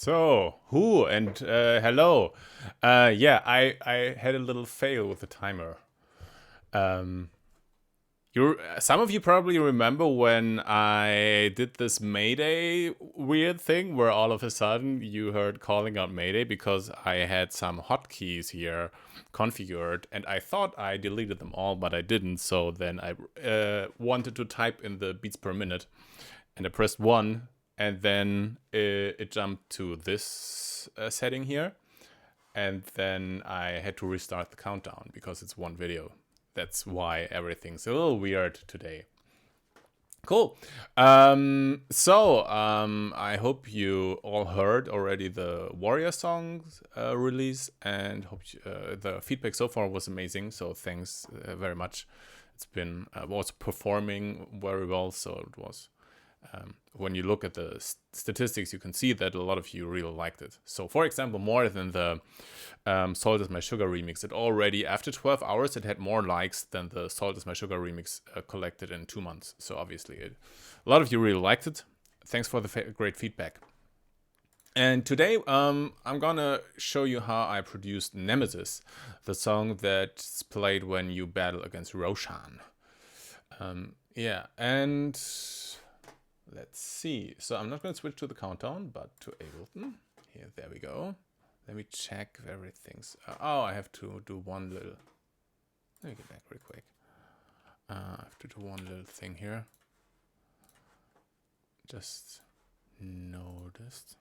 So, who and hello. Yeah, I had a little fail with the timer. Um, some of you probably remember when I did this Mayday weird thing where all of a sudden you heard calling out Mayday because I had some hotkeys here configured and I thought I deleted them all, but I didn't. So then I wanted to type in the beats per minute and I pressed 1 and then it jumped to this setting here. And then I had to restart the countdown because it's one video. That's why everything's a little weird today. Cool. I hope you all heard already the Warrior songs release, and hope the feedback so far was amazing. So thanks very much. It's been was performing very well. So it was. When you look at the statistics, you can see that a lot of you really liked it. So, for example, more than the Salt is My Sugar remix, it already, after 12 hours, it had more likes than the Salt is My Sugar remix collected in 2 months. So, obviously, a lot of you really liked it. Thanks for the great feedback. And today, I'm gonna show you how I produced Nemesis, the song that's played when you battle against Roshan. Yeah, and let's see. So I'm not going to switch to the countdown, but to Ableton. Here, there we go. Let me check if everything's... oh, I have to do one little... Let me get back real quick. I have to do one little thing here. Just noticed.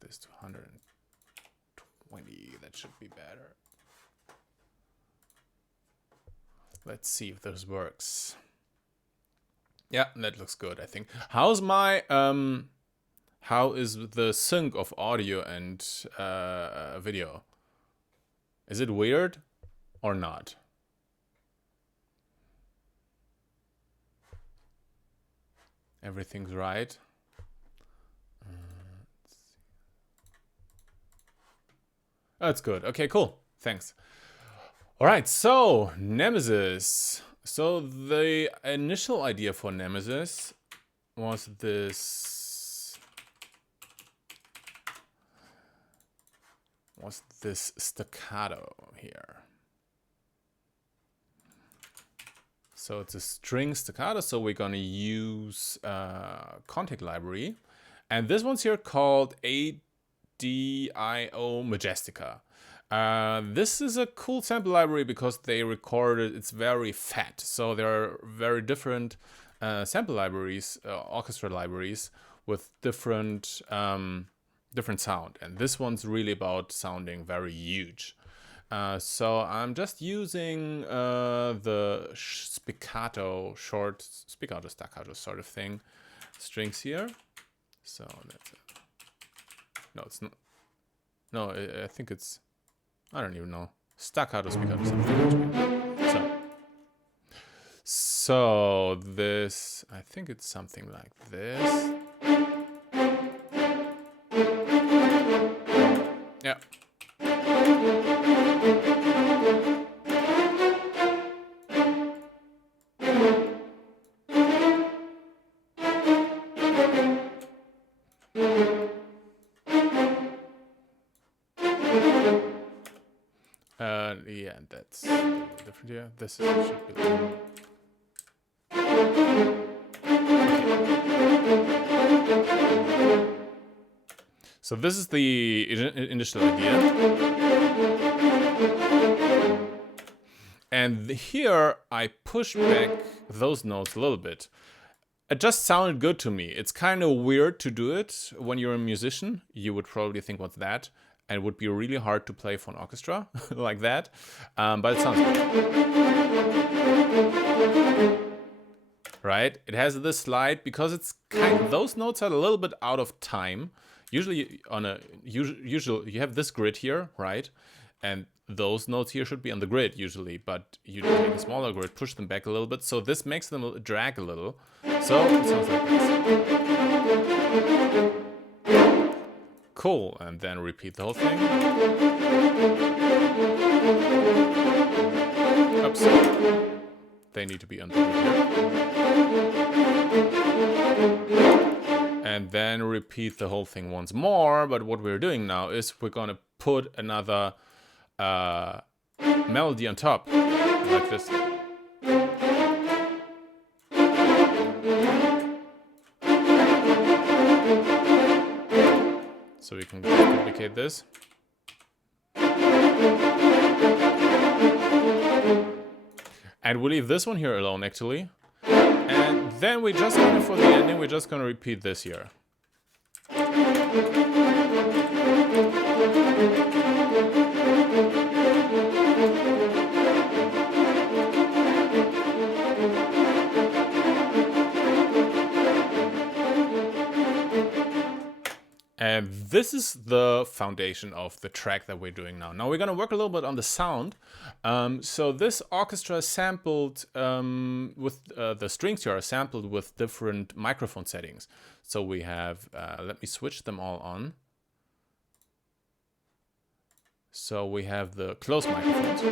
This to 120. That should be better. Let's see if this works. Yeah, that looks good, I think. How's my, how is the sync of audio and video? Is it weird or not? Everything's right. That's good. Okay, cool. Thanks. All right, so Nemesis. So the initial idea for Nemesis was this staccato here. So it's a string staccato, so we're gonna use contact library. And this one's here called ADIO Majestica. This is a cool sample library because they recorded, it's very fat. So there are very different sample libraries, orchestra libraries with different different sound. And this one's really about sounding very huge. So I'm just using the spiccato, short spiccato staccato sort of thing, strings here. So that's it. No, it's not. No, I think it's... I don't even know. Staccato, spiccato, something. So this, I think it's something like this. Yeah. Yeah, that's different here. This should be like... So this is the initial idea. And here I push back those notes a little bit. It just sounded good to me. It's kind of weird to do it when you're a musician. You would probably think, what's that? And it would be really hard to play for an orchestra like that. But it sounds good. Right? It has this slide because it's those notes are a little bit out of time. Usually on a usual you have this grid here, right? And those notes here should be on the grid usually, but you take a smaller grid, push them back a little bit, so this makes them drag a little. So it sounds like this. Cool, and then repeat the whole thing. Oops. They need to be on the grid here. and then repeat the whole thing once more. But what we're doing now is we're gonna put another melody on top, like this. So we can duplicate this. And we'll leave this one here alone, actually. And then we're just gonna, for the ending, we're just gonna repeat this here. And this is the foundation of the track that we're doing now. Now we're gonna work a little bit on the sound. So this orchestra is sampled with the strings here are sampled with different microphone settings. So we have, let me switch them all on. So we have the close microphones.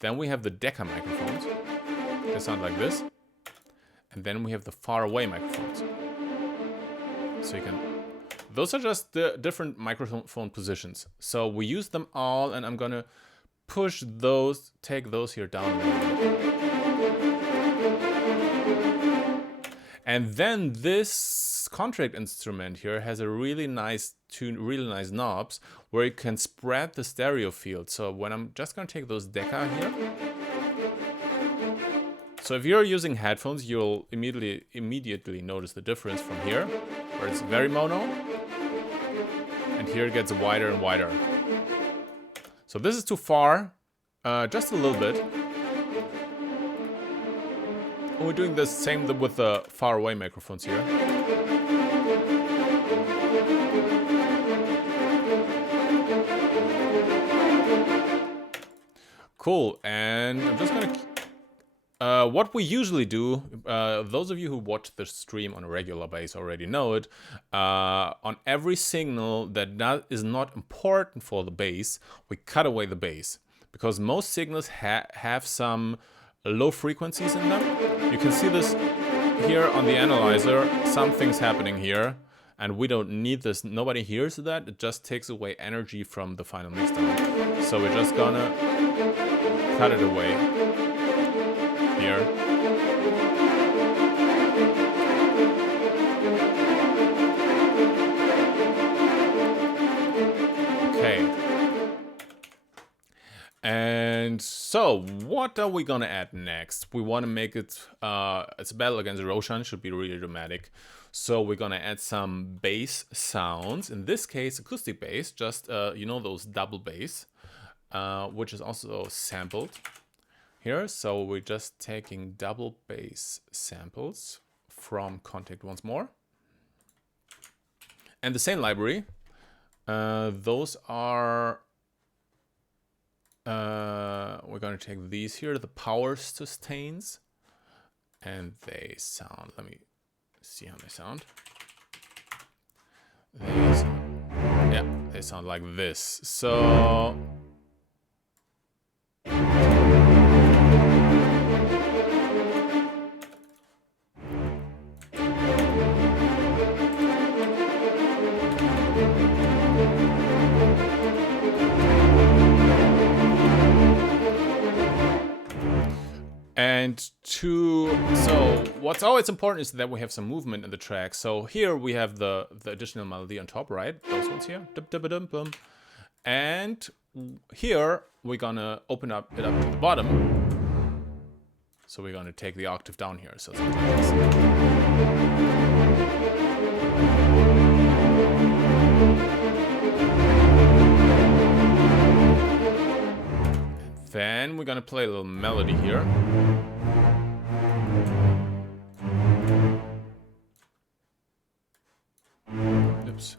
Then we have the Decca microphones. They sound like this. And then we have the far away microphones. So you can, those are just the different microphone positions. So we use them all, and I'm gonna push those, take those here down. And then this contract instrument here has a really nice tune, really nice knobs where you can spread the stereo field. So when I'm just gonna take those Decca here. So if you're using headphones, you'll immediately notice the difference from here, where it's very mono, and here it gets wider and wider. So this is too far, just a little bit. And we're doing the same with the far away microphones here. Cool, and I'm just gonna... what we usually do, those of you who watch the stream on a regular basis already know it, on every signal that is not important for the bass, we cut away the bass. Because most signals have some low frequencies in them. You can see this here on the analyzer, something's happening here, and we don't need this, nobody hears that, it just takes away energy from the final mixdown. So we're just gonna cut it away. Here. Okay. And so, what are we gonna add next? We want to make it, it's a battle against Roshan, should be really dramatic. So we're gonna add some bass sounds. In this case, acoustic bass, just, you know, those double bass, which is also sampled here. So we're just taking double bass samples from Contact once more. And the same library, those are, we're going to take these here, the power sustains, and they sound, let me see how they sound. Yeah, they sound like this. So so what's always important is that we have some movement in the track. So here we have the additional melody on top, right? Those ones here. And here we're gonna open up it up to the bottom. So we're gonna take the octave down here. So something like this. Then we're gonna play a little melody here. Oops.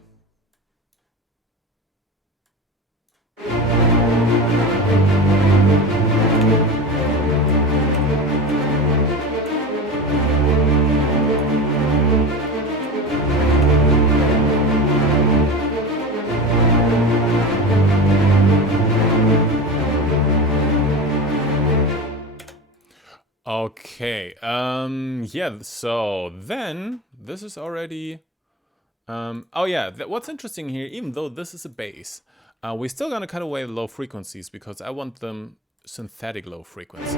Okay. Yeah. So then this is already. Oh yeah. What's interesting here, even though this is a bass, we're still gonna cut away the low frequencies because I want them synthetic low frequencies.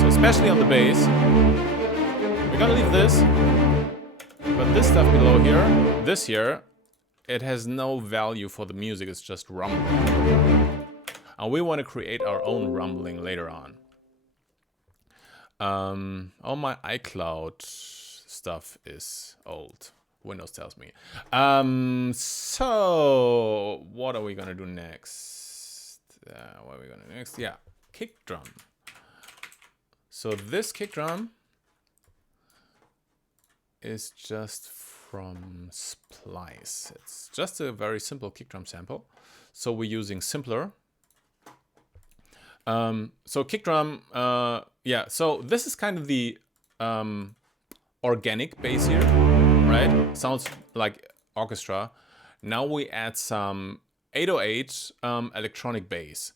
So especially on the bass, we're gonna leave this, but this stuff below here, this here, it has no value for the music. It's just rumbling, and we want to create our own rumbling later on. All my iCloud stuff is old. Windows tells me. So what are we gonna do next? What are we gonna do next? Yeah, kick drum. So this kick drum is just from Splice. It's just a very simple kick drum sample. So we're using simpler. So kick drum, yeah, so this is kind of the organic bass here, right? Sounds like orchestra. Now we add some 808 electronic bass.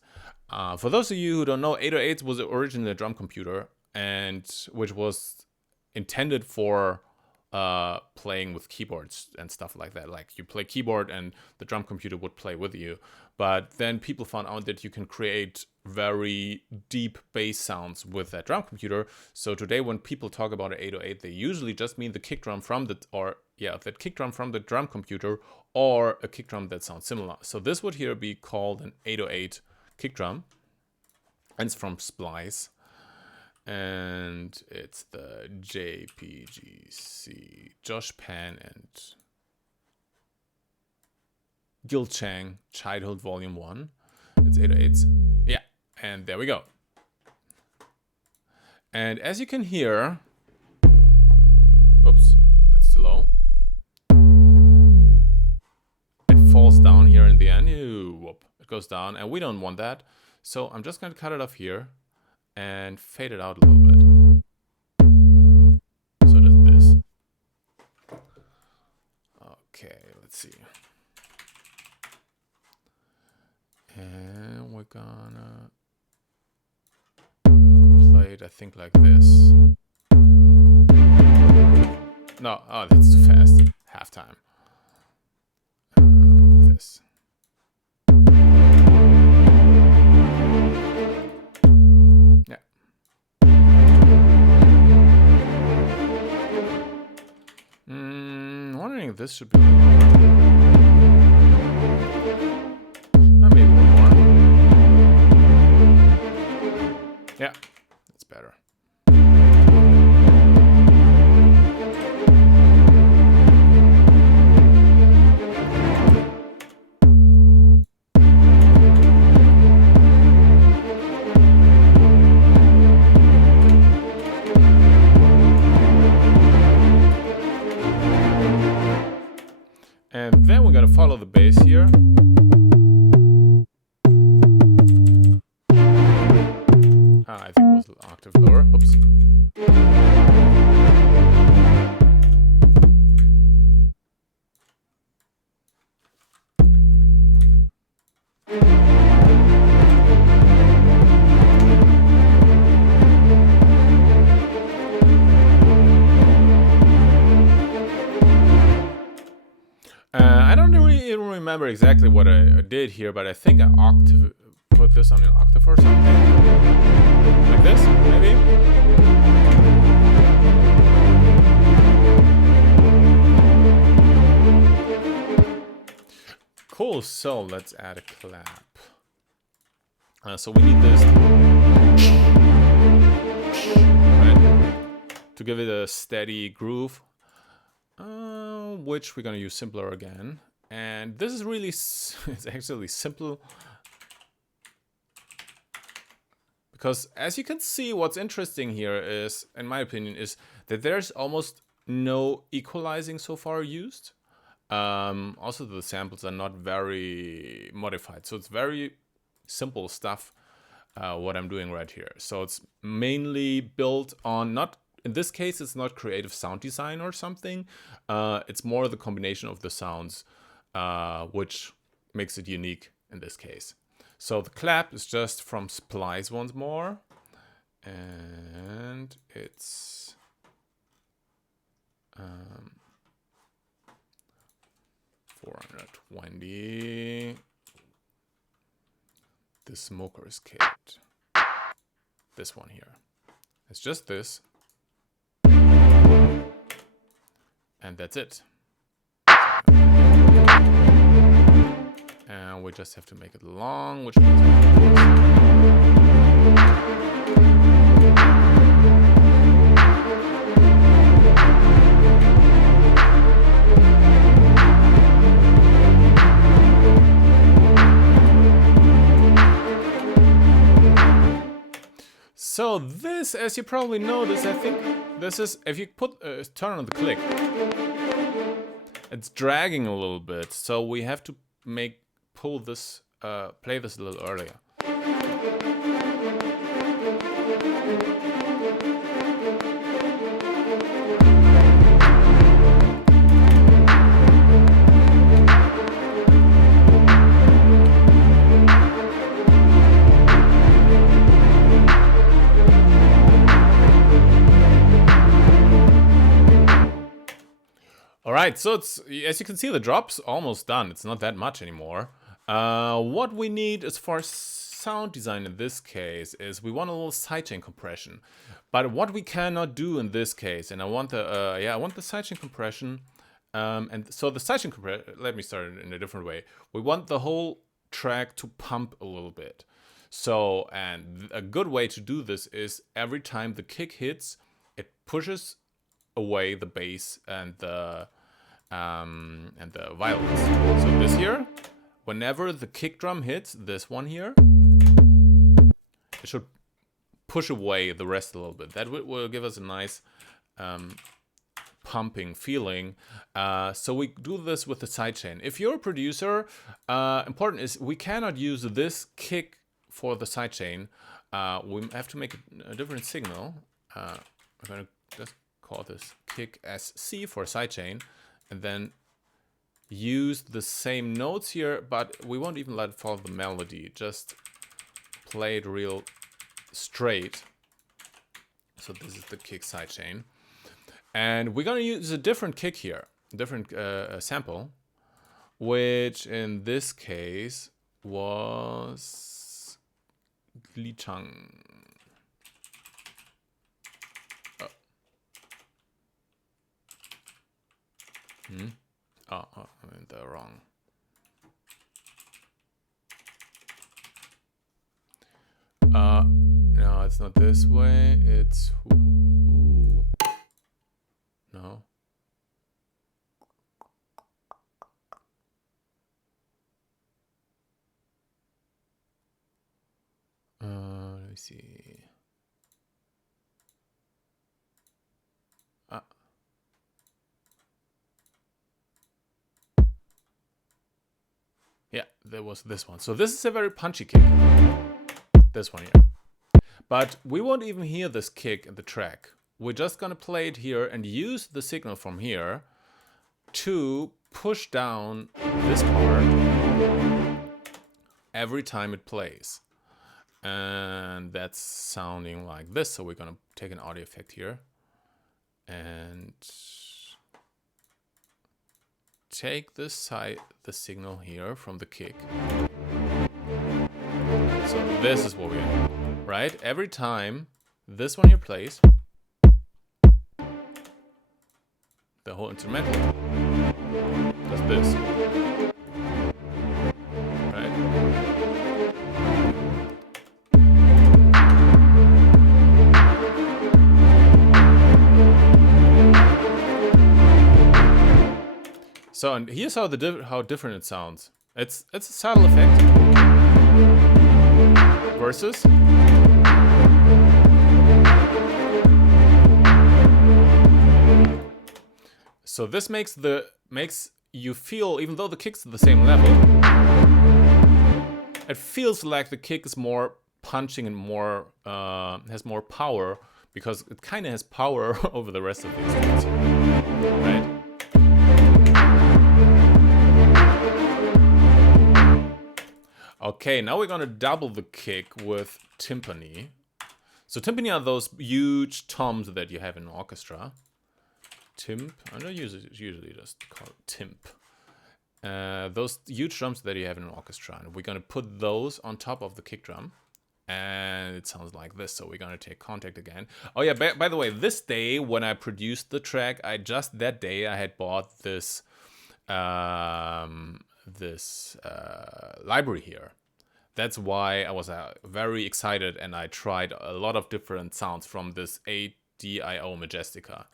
For those of you who don't know, 808 was originally a drum computer, and which was intended for playing with keyboards and stuff like that. Like you play keyboard and the drum computer would play with you. But then people found out that you can create very deep bass sounds with that drum computer. So today when people talk about an 808, they usually just mean the kick drum from the, that kick drum from the drum computer, or a kick drum that sounds similar. So this would here be called an 808 kick drum, and it's from Splice. And it's the JPGC, Josh Pan and Gil Chang, Childhood Volume 1. It's 808s. Yeah, and there we go. And as you can hear, oops, that's too low. It falls down here in the end. Whoop, it goes down, and we don't want that. So I'm just going to cut it off here and fade it out a little bit. So just this. Okay, let's see. And we're gonna play it, I think, like this. No, oh, that's too fast. Halftime. This. Wondering if this should be maybe one more. Yeah, that's better. And then we're gonna follow the bass here. I think it was an octave lower. Oops. I don't really remember exactly what I did here, but I think I put this on an octave or something. Like this, maybe? Cool, so let's add a clap. So we need this, right, to give it a steady groove. Which we're gonna use simpler again, and this is really it's actually simple because, as you can see, what's interesting here is, in my opinion, is that there's almost no equalizing so far used. Also, the samples are not very modified, so it's very simple stuff. What I'm doing right here, so it's mainly built on not. In this case, it's not creative sound design or something. It's more the combination of the sounds, which makes it unique in this case. So the clap is just from Splice once more. and it's 420. The smoker's kit. This one here. It's just this. And that's it. And we just have to make it long, which means so this, as you probably noticed, I think this is, if you put turn on the click, it's dragging a little bit. So we have to pull this, play this a little earlier. Alright, so it's, as you can see, the drop's almost done. It's not that much anymore. What we need as far as sound design in this case is we want a little sidechain compression. But what we cannot do in this case, and I want the I want the sidechain compression. And so the sidechain compression, let me start it in a different way. We want the whole track to pump a little bit. So, and a good way to do this is every time the kick hits, it pushes away the bass and the violins. So this here, whenever the kick drum hits this one here, it should push away the rest a little bit. That will give us a nice pumping feeling. So we do this with the sidechain. If you're a producer, important is we cannot use this kick for the sidechain. We have to make a different signal. I'm gonna just call this kick SC for sidechain, and then use the same notes here, but we won't even let it follow the melody. Just play it real straight. So this is the kick sidechain. And we're gonna use a different kick here, different sample, which in this case was Li Chang. Oh, I'm in the wrong. No, it's not this way. It's no. Let me see. Yeah, there was this one. So this is a very punchy kick. This one here. But we won't even hear this kick in the track. We're just gonna play it here and use the signal from here to push down this part every time it plays. And that's sounding like this. So we're gonna take an audio effect here and take this side, the signal here from the kick. So this is what we have, right? Every time this one here plays, the whole instrumental does this, right? So, and here's how different it sounds. It's a subtle effect versus so this makes you feel, even though the kick's at the same level, it feels like the kick is more punching and more has more power because it kind of has power over the rest of the instruments, right? Okay, now we're gonna double the kick with timpani. So timpani are those huge toms that you have in an orchestra. Timp, I don't usually just call it timp. Those huge drums that you have in an orchestra, and we're gonna put those on top of the kick drum, and it sounds like this. So we're gonna take contact again. Oh yeah, by the way, this day when I produced the track, that day I had bought this library here. That's why I was very excited, and I tried a lot of different sounds from this ADIO Majestica.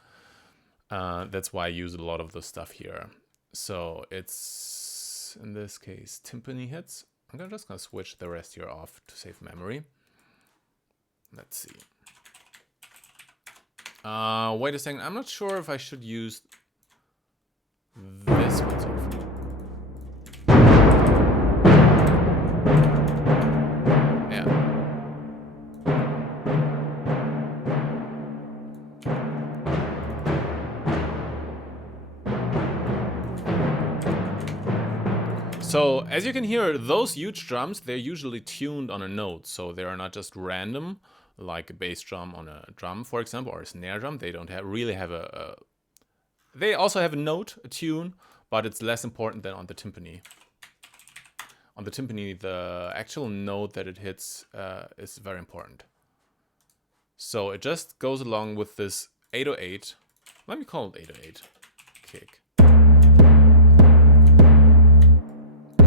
That's why I use a lot of the stuff here. So it's, in this case, timpani hits. I'm just gonna switch the rest here off to save memory. Let's see. Wait a second. I'm not sure if I should use this one. Sort of. So as you can hear, those huge drums, they're usually tuned on a note. So they are not just random, like a bass drum on a drum, for example, or a snare drum. They don't really have they also have a note, a tune, but it's less important than on the timpani. On the timpani, the actual note that it hits is very important. So it just goes along with this 808. Let me call it 808 kick.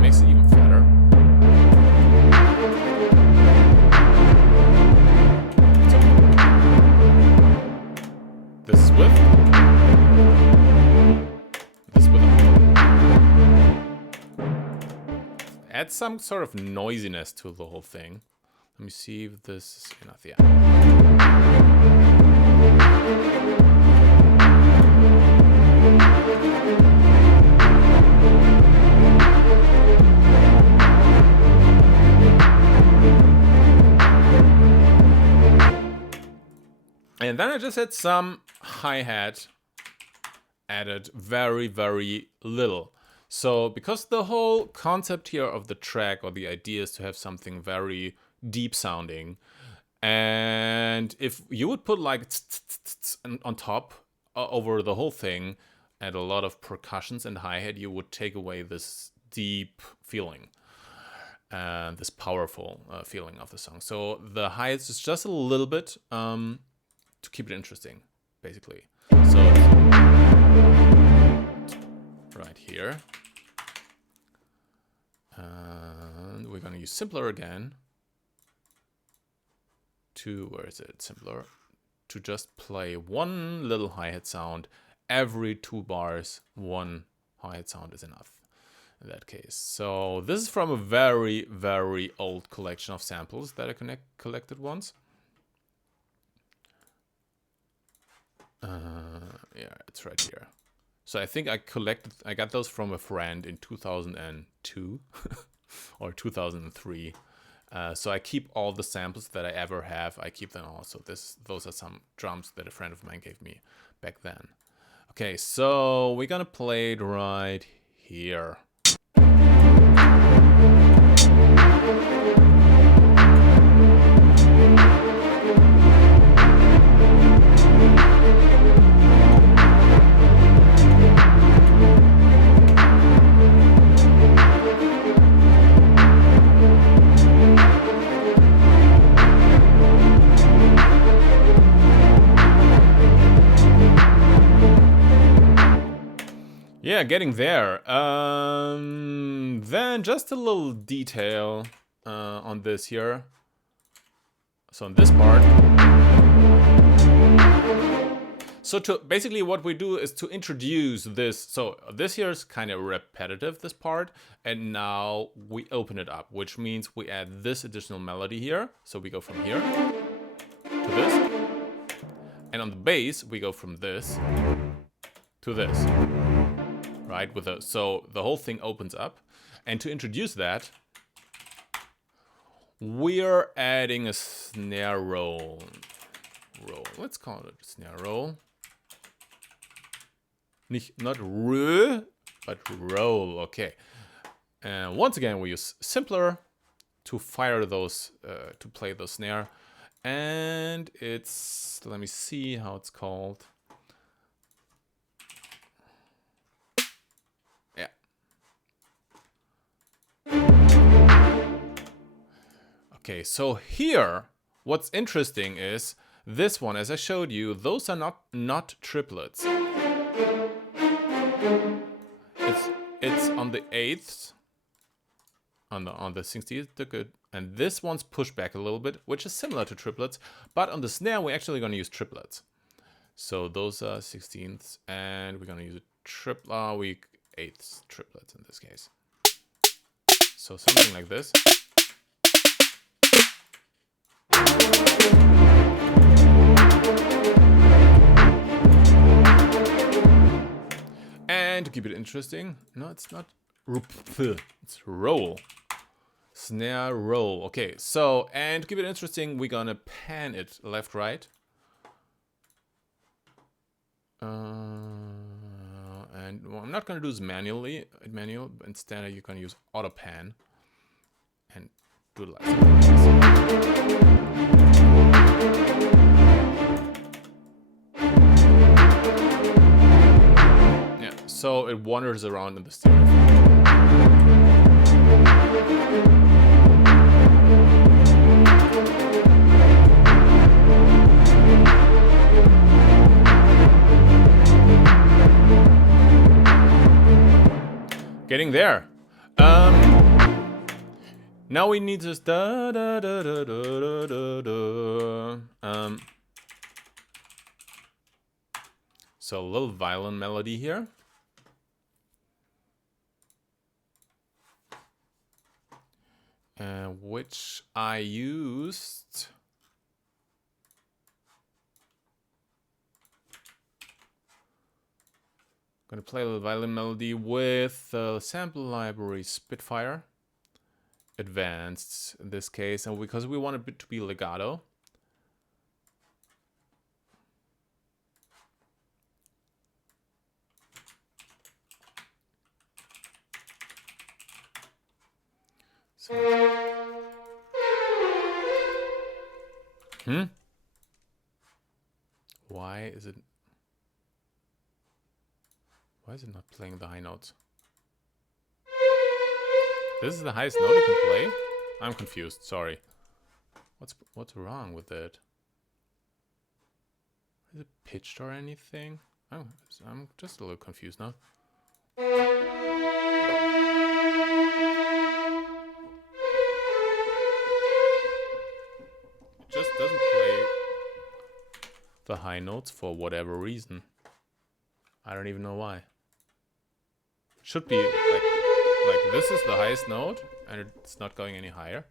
Makes it even fatter. So, this is with. This with. Add some sort of noisiness to the whole thing. Let me see if this is enough. Yeah. And then I just had some hi-hat added, very, very little. So because the whole concept here of the track, or the idea, is to have something very deep sounding, and if you would put like on top over the whole thing, and a lot of percussions and hi-hat, you would take away this deep feeling and this powerful feeling of the song. So the hi-hats is just a little bit to keep it interesting, basically. So right here, and we're gonna use simpler again to, where is it, simpler, to just play one little hi-hat sound every 2 bars. One hi-hat sound is enough in that case. So this is from a very, very old collection of samples that I collected once. Yeah, it's right here. So I think I got those from a friend in 2002 or 2003. So I keep all the samples that I ever have. I keep them all. So those are some drums that a friend of mine gave me back then. Okay, so we're gonna play it right here. Yeah, getting there. Then just a little detail on this here. So on this part. So basically what we do is to introduce this. So this here is kind of repetitive, this part. And now we open it up, which means we add this additional melody here. So we go from here to this. And on the bass, we go from this to this. Right, so the whole thing opens up, and to introduce that, we're adding a snare roll. Let's call it a snare roll. Not roll, but roll. Okay. And once again, we use simpler to fire those, to play the snare, And it's, let me see how it's called. Yeah. Okay, so here, what's interesting is this one, as I showed you, those are not triplets. It's on the 8th, on the 60th, and this one's pushed back a little bit, which is similar to triplets, but on the snare we're actually going to use triplets. So those are 16ths, and we're going to use a week 8ths triplets in this case. So something like this. And to keep it interesting, no, it's not. It's roll. Snare roll. Okay, so, and to keep it interesting, we're gonna pan it left, right. And well, I'm not gonna do this manual. Instead, you can use auto pan and do it like this. Yeah, so it wanders around in the stereo. Getting there. Now we need this da da da da da da da. So a little violin melody here. Which I used. I'm gonna play a little violin melody with the sample library Spitfire Advanced in this case, and because we want it to be legato. So. Why is it not playing the high notes? This is the highest note you can play? I'm confused, sorry. What's wrong with it? Is it pitched or anything? Oh, I'm just a little confused now. It just doesn't play the high notes for whatever reason. I don't even know why. Should be like this is the highest note and it's not going any higher.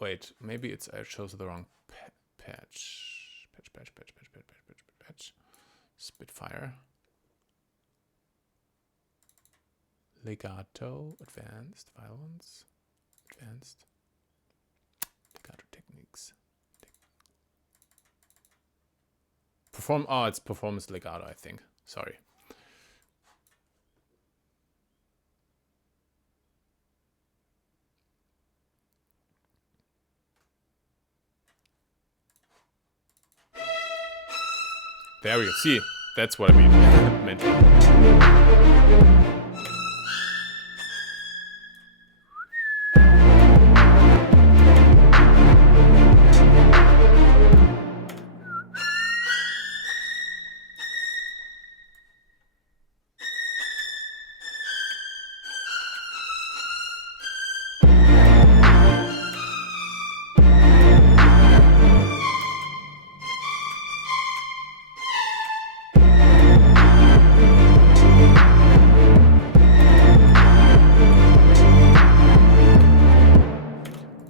Wait, maybe it shows the wrong patch. Spitfire. Legato, advanced, violence, advanced. Legato techniques. It's performance legato, I think. Sorry. There we go. See, that's what I meant.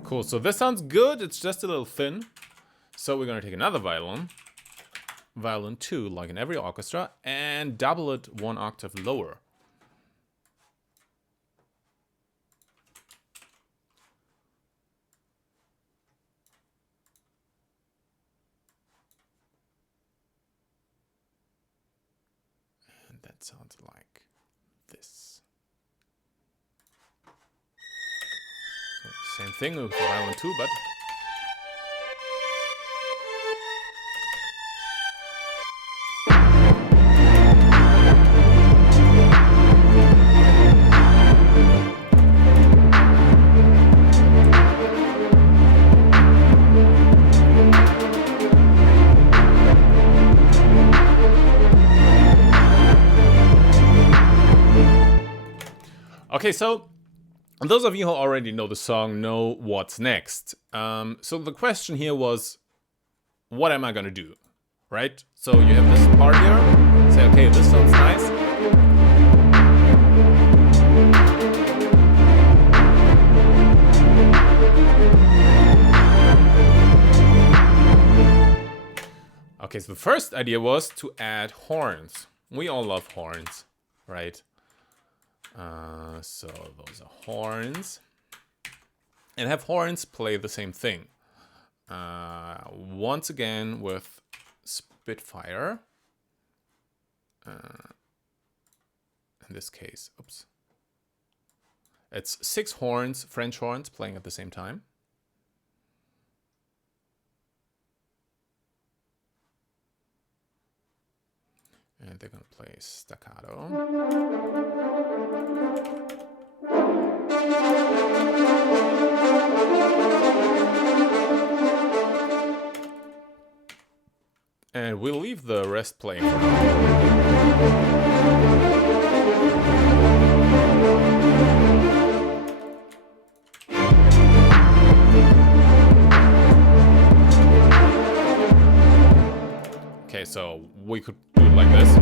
Cool, so this sounds good, it's just a little thin. So we're gonna take another violin, violin 2, like in every orchestra, and double it 1 octave lower. And that sounds like this. So same thing with violin 2, but Okay, so those of you who already know the song know what's next. So the question here was, what am I gonna do, right? So you have this part here. Say, okay, this sounds nice. Okay, so the first idea was to add horns. We all love horns, right? So those are horns. And have horns play the same thing. Once again with Spitfire. In this case, oops. It's 6 horns, French horns, playing at the same time. And they're gonna play staccato. And we'll leave the rest playing for now. Okay, so we could do it like this.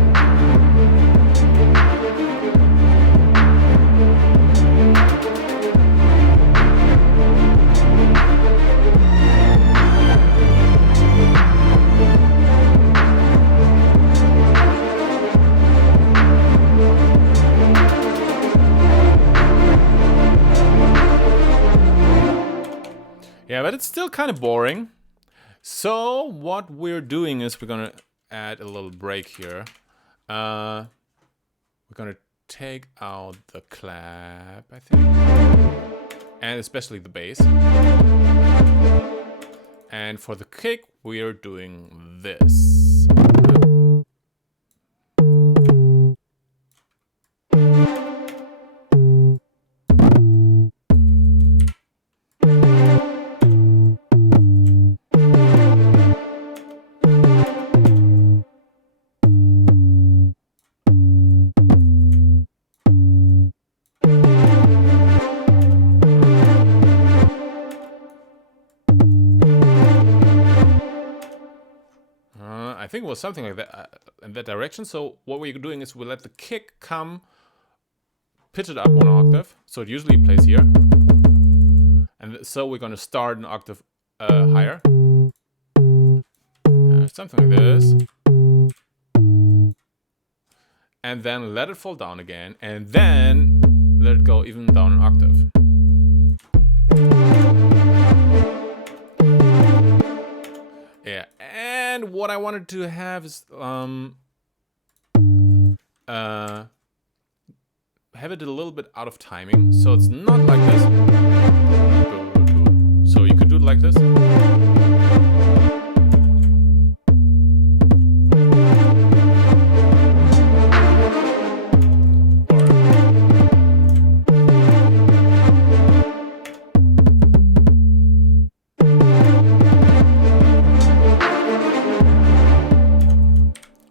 Yeah, but it's still kind of boring. So what we're doing is we're gonna add a little break here. We're gonna take out the clap, I think, and especially the bass. And for the kick, we are doing this. I think it was something like that in that direction. So what we're doing is we let the kick come, pitch it up 1 octave. So it usually plays here, and so we're gonna start an octave higher, something like this, and then let it fall down again, and then let it go even down an octave. Yeah, and what I wanted to have is have it a little bit out of timing, so it's not like this. So you could do it like this.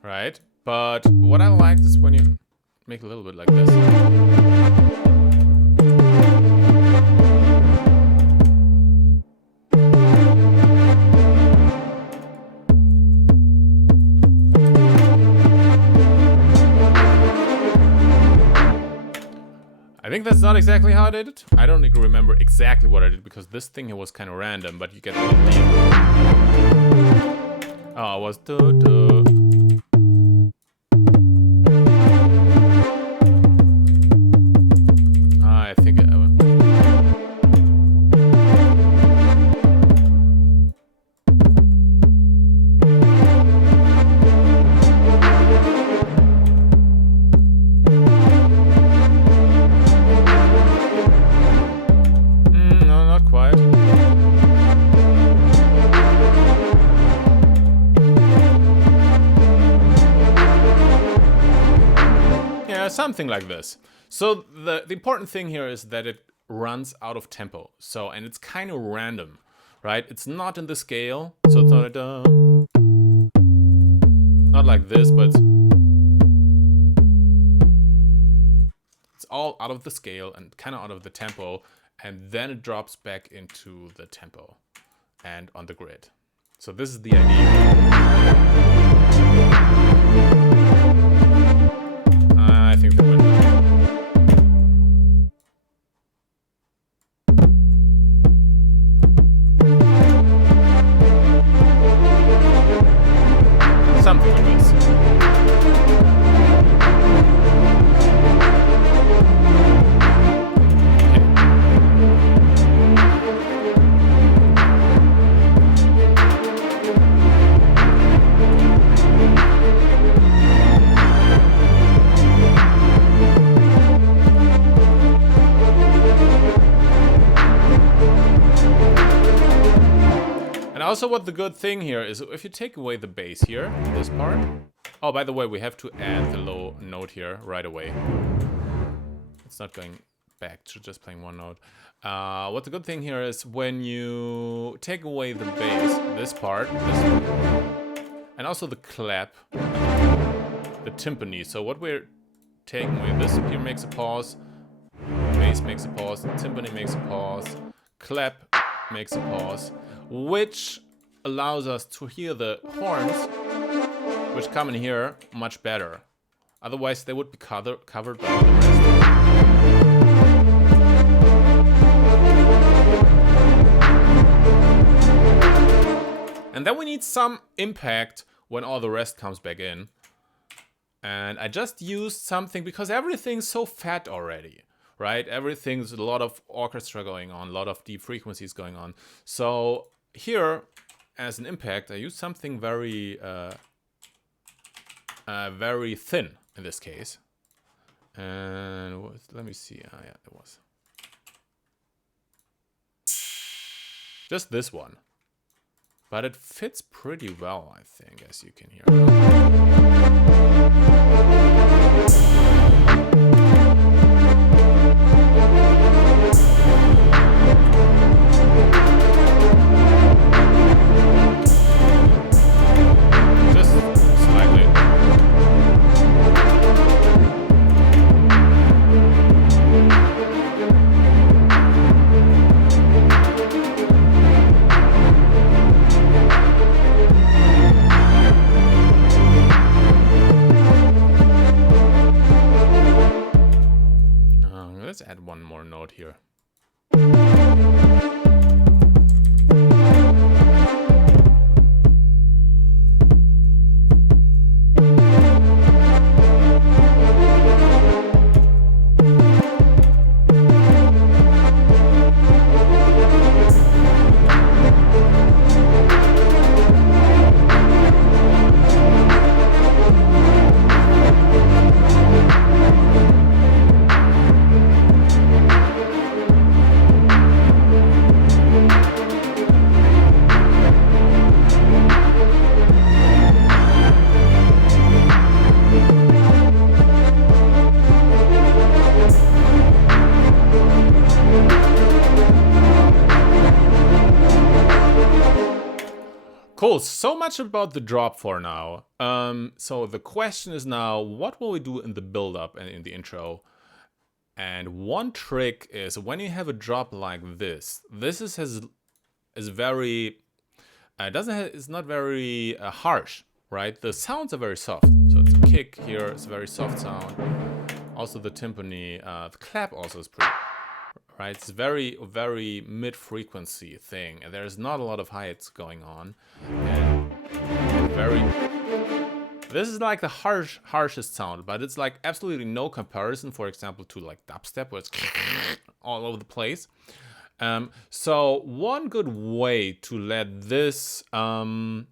Right? But what I like is when you make a little bit like this. I think that's not exactly how I did it. I don't remember exactly what I did because this thing here was kind of random, but you get the idea. Oh, it was do. I think I will. No, not quite. Yeah, something like this. So the important thing here is that it runs out of tempo. So, and it's kind of random, right? It's not in the scale. So it's not like this, but it's all out of the scale and kind of out of the tempo, and then it drops back into the tempo and on the grid. So this is the idea. I think that went. Something like this. Also, what the good thing here is, if you take away the bass here, this part. Oh, by the way, we have to add the low note here right away. It's not going back to just playing one note. What the good thing here is, when you take away the bass, this part, and also the clap, the timpani. So what we're taking away, this here makes a pause, bass makes a pause, timpani makes a pause, clap makes a pause, which allows us to hear the horns, which come in here, much better. Otherwise, they would be covered by the rest. And then we need some impact when all the rest comes back in. And I just used something, because everything's so fat already. Right? Everything's a lot of orchestra going on, a lot of deep frequencies going on. So here, as an impact, I use something very, very thin in this case. And let me see. Yeah, it was just this one, but it fits pretty well, I think, as you can hear. Let's add one more note here. Cool, so much about the drop for now. So the question is now, what will we do in the build-up and in the intro? And one trick is, when you have a drop like this, this is very, it's not very harsh, right? The sounds are very soft. So it's a kick here, it's a very soft sound. Also the timpani, the clap also is pretty. Right, it's very, very mid-frequency thing, and there's not a lot of hi-hats going on, and this is like the harshest sound, but it's like absolutely no comparison, for example, to like dubstep, where it's all over the place. So one good way to let this, to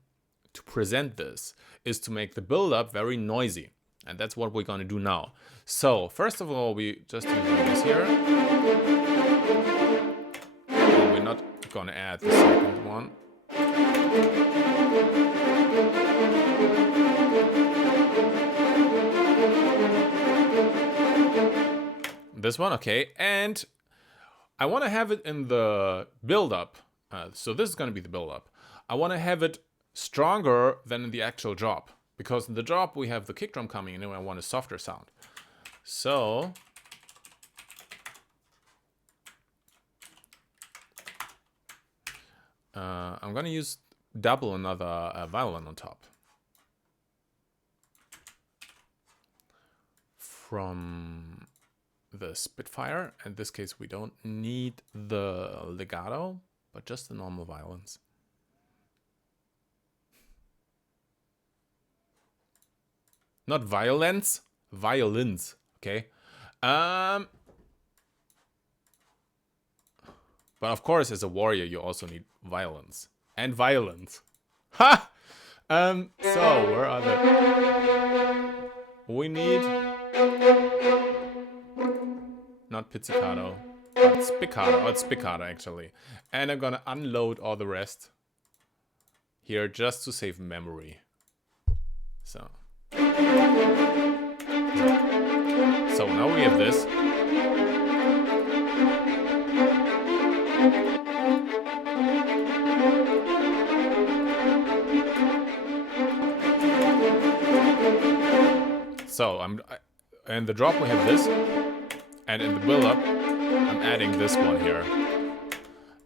present this, is to make the build-up very noisy, and that's what we're going to do now. So first of all, we just use this here. We're not going to add the second one. This one, okay. And I want to have it in the build-up. So this is going to be the build-up. I want to have it stronger than in the actual drop, because in the drop we have the kick drum coming in and I want a softer sound. So I'm gonna use double another violin on top. From the Spitfire. In this case, we don't need the legato, but just the normal violins. Not violins, violins, okay? But of course, as a warrior, you also need violins. And violins. Ha! So, where are the... We need... Not pizzicato, but spiccato. Oh, it's spiccato, actually. And I'm gonna unload all the rest here just to save memory. So now we have this. So in the drop we have this, and in the build-up I'm adding this one here.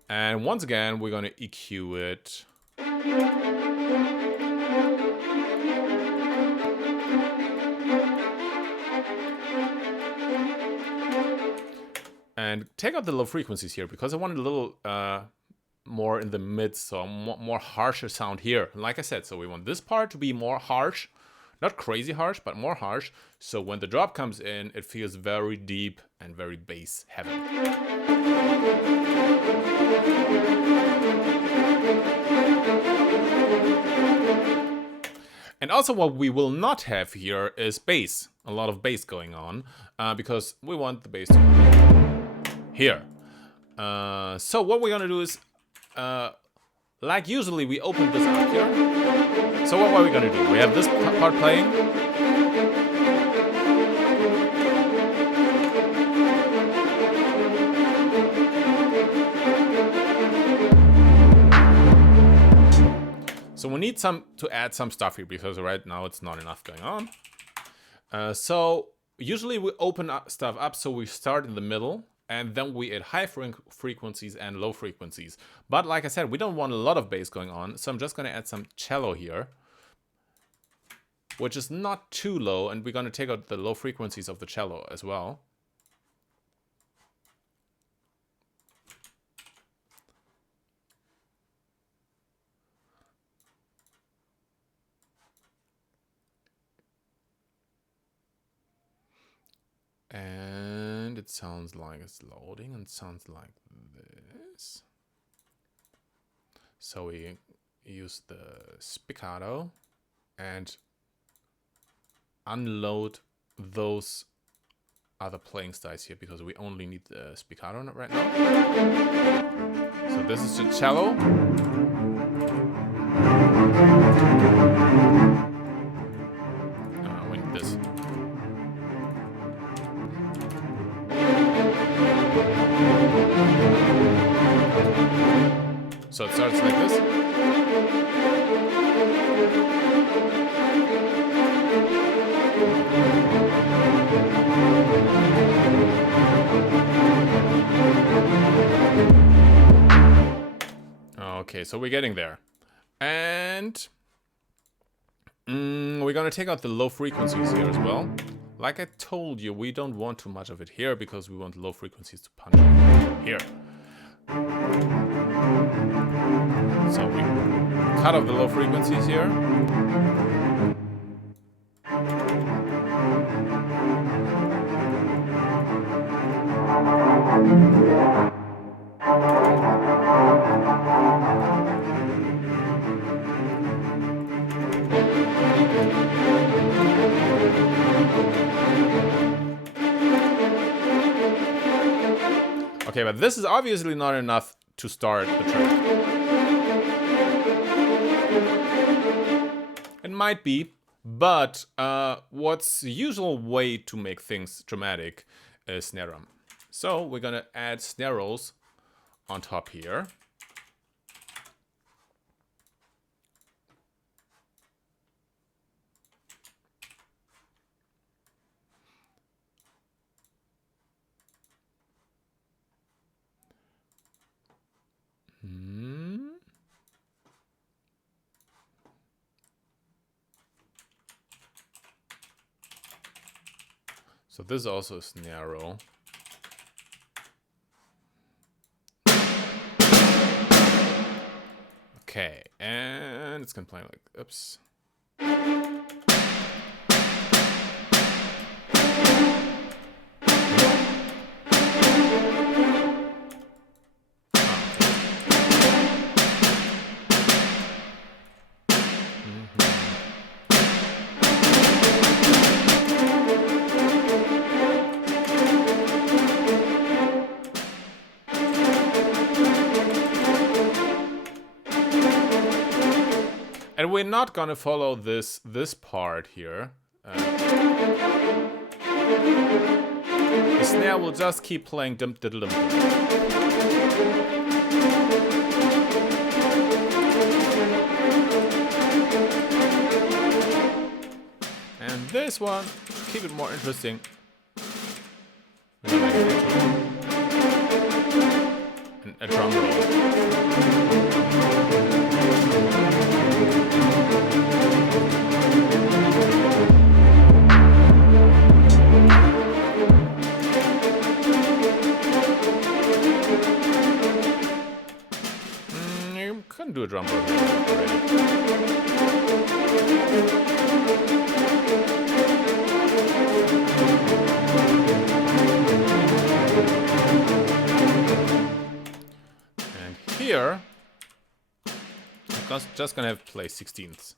And once again we're gonna EQ it. And take out the low frequencies here because I want a little more in the mid, so more harsher sound here. Like I said, so we want this part to be more harsh, not crazy harsh, but more harsh. So when the drop comes in, it feels very deep and very bass heavy. And also what we will not have here is bass, a lot of bass going on, because we want the bass to come here. So what we're gonna do is, like usually we open this up here. So what are we gonna do? We have this part playing. So we need to add some stuff here because right now it's not enough going on. So usually we open stuff up, so we start in the middle and then we add high frequencies and low frequencies. But like I said, we don't want a lot of bass going on, so I'm just going to add some cello here, which is not too low, and we're going to take out the low frequencies of the cello as well. And it sounds like it's loading and sounds like this. So we use the spiccato and unload those other playing styles here because we only need the spiccato right now. So this is the cello. We need this. So it starts like this. Okay, so we're getting there. And we're gonna take out the low frequencies here as well. Like I told you, we don't want too much of it here because we want low frequencies to punch here. So we cut off the low frequencies here. Okay, but this is obviously not enough to start the track. It might be, but what's the usual way to make things dramatic is snare drum. So we're gonna add snare rolls on top here. So this also is narrow. Okay, and it's gonna play like, oops. And we're not gonna follow this part here. The snare will just keep playing dum diddle dum. And this one, keep it more interesting. A drum roll. You couldn't do a drum roll here already. And here, I'm just gonna have to play 16ths.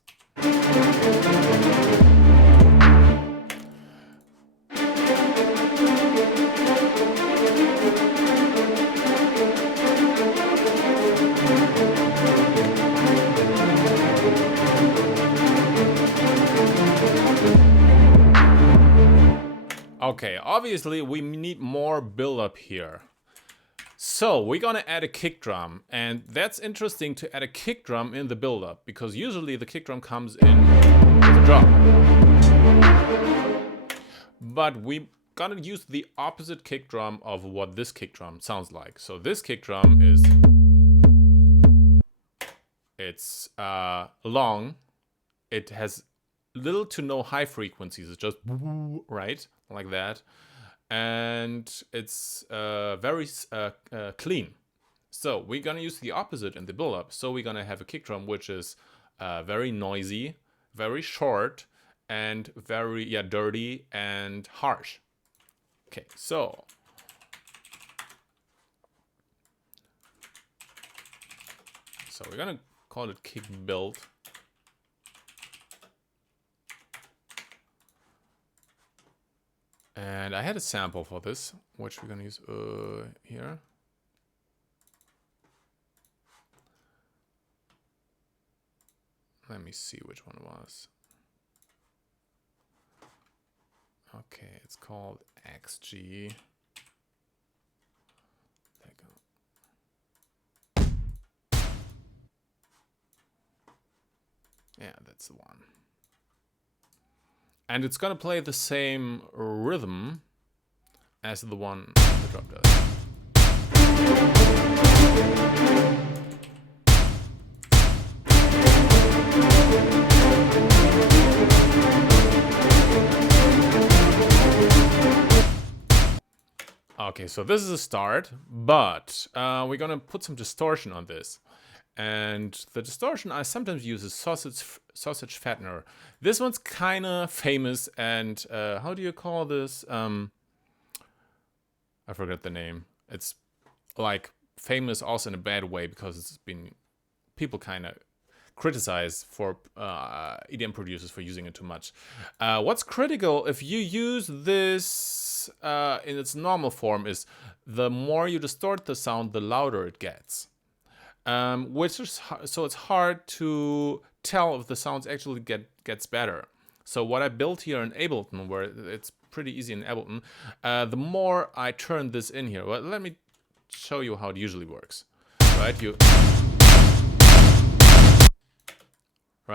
Okay, obviously we need more build-up here. So we're gonna add a kick drum, and that's interesting to add a kick drum in the build-up, because usually the kick drum comes in with a drop. But we're gonna use the opposite kick drum of what this kick drum sounds like. So this kick drum is... it's long, it has little to no high frequencies, it's just right, like that. And it's very clean. So we're gonna use the opposite in the build-up. So we're gonna have a kick drum which is very noisy, very short, and very dirty and harsh. Okay, so we're gonna call it kick build. And I had a sample for this, which we're gonna use here. Let me see which one it was. Okay, it's called XG. There you go. Yeah, that's the one. And it's gonna play the same rhythm as the one the drum does. Okay, so this is a start, but we're gonna put some distortion on this. And the distortion I sometimes use is sausage fattener. This one's kind of famous, and how do you call this? I forgot the name. It's like famous also in a bad way, because it's been people kind of criticized for EDM producers for using it too much. What's critical if you use this in its normal form is the more you distort the sound, the louder it gets. Which is so it's hard to tell if the sounds actually gets better. So what I built here in Ableton, where it's pretty easy in Ableton, the more I turn this in here, well, let me show you how it usually works. Right,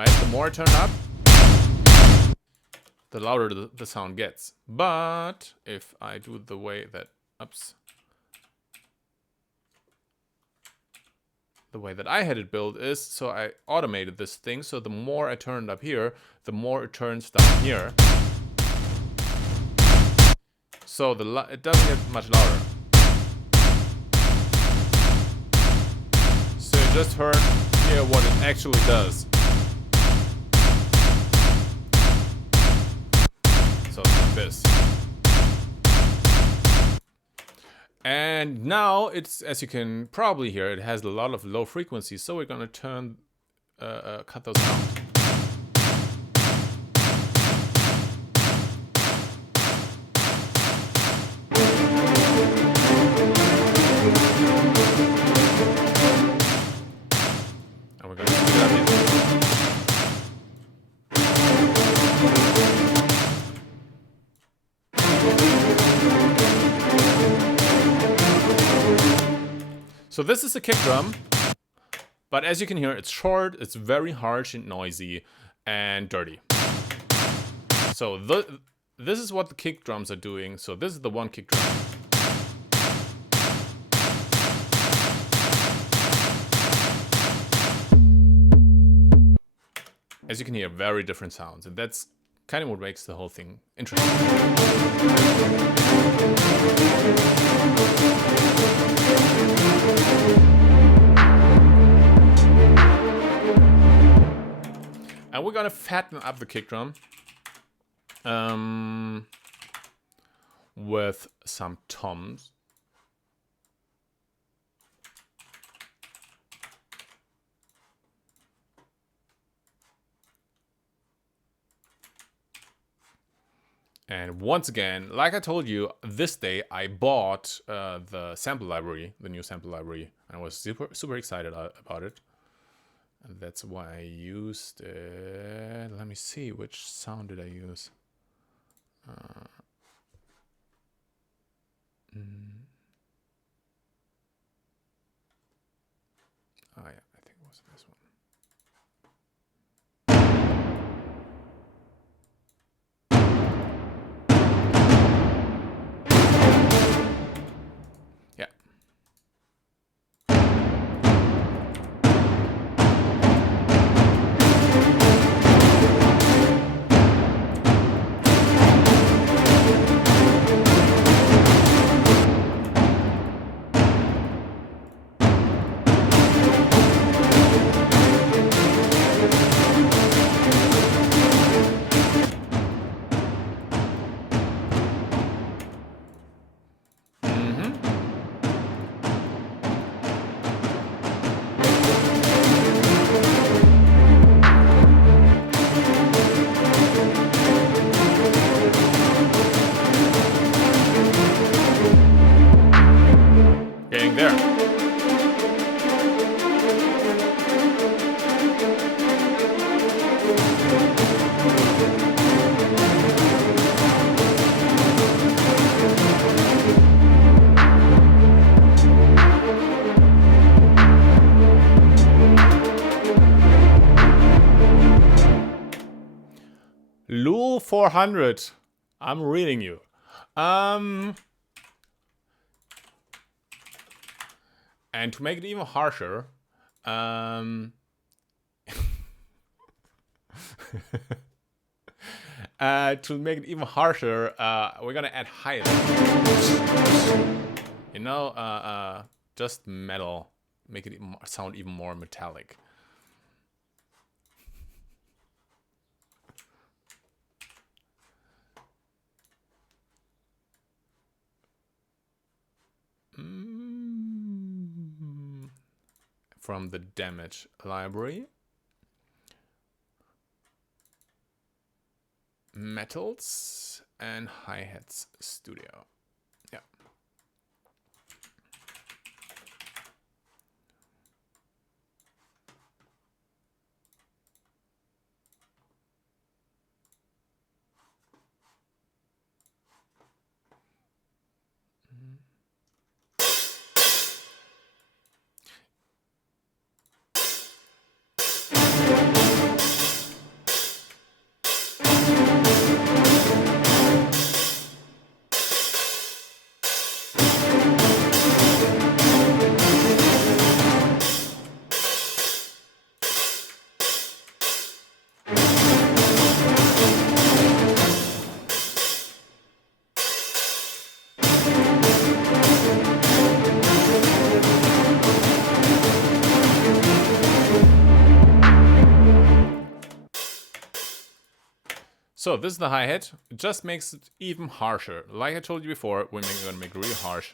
the more I turn up, the louder the sound gets. But if I do the way that, the way that I had it built is, so I automated this thing, so the more I turn it up here, the more it turns down here. So it doesn't get much louder. So you just hear what it actually does. So it's like this. And now it's, as you can probably hear, it has a lot of low frequencies. So we're gonna cut those out. And we're gonna speed it up again. So this is a kick drum, but as you can hear, it's short, it's very harsh and noisy and dirty. So this is what the kick drums are doing. So this is the one kick drum. As you can hear, very different sounds, and that's kind of what makes the whole thing interesting. And we're gonna fatten up the kick drum with some toms. And once again, like I told you, this day I bought the sample library, the new sample library, and I was super excited about it. And that's why I used it. Let me see, which sound did I use? Oh yeah, I think it was this one. Yeah. Getting there. Lul 400. I'm reading you. And to make it even harsher, to make it even harsher, we're gonna add hi-hat. You know, just metal, make it sound even more metallic. From the damage library. Metals and hi-hats studio. Yeah. So this is the hi-hat. It just makes it even harsher. Like I told you before, we're gonna make it really harsh.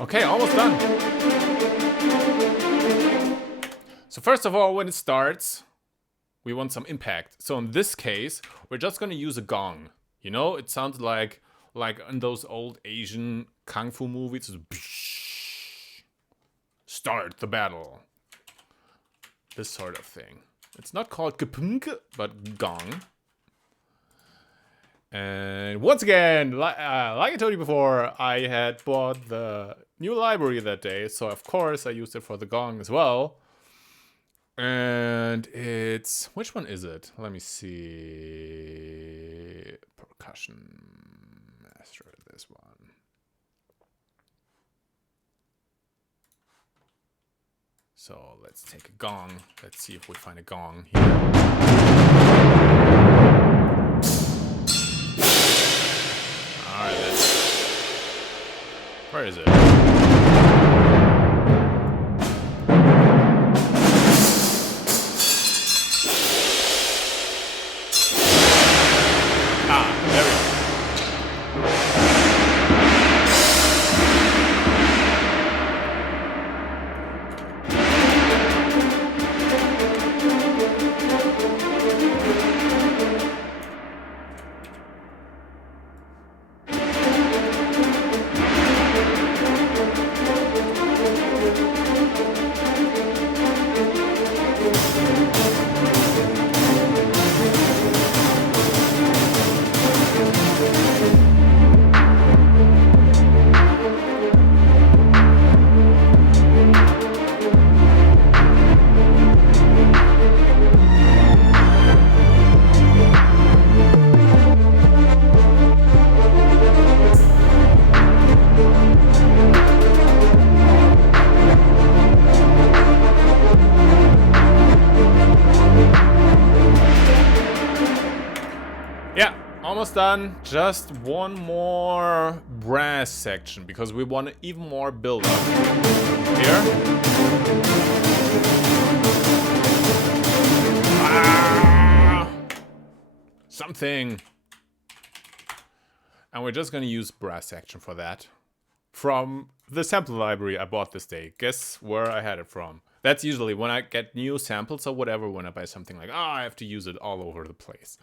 Okay, almost done. So first of all, when it starts, we want some impact. So in this case, we're just gonna use a gong. You know, it sounds like in those old Asian kung fu movies. Start the battle. This sort of thing. It's not called kapunk, but gong. And once again, like I told you before, I had bought the new library that day, so of course I used it for the gong as well. And it's... which one is it? Let me see... Percussion Master, this one. So let's take a gong. Let's see if we find a gong here. Alright, where is it? Almost done. Just one more brass section because we want even more build up here. Something. And we're just gonna use brass section for that. From the sample library I bought this day. Guess where I had it from? That's usually when I get new samples or whatever, when I buy something like, I have to use it all over the place.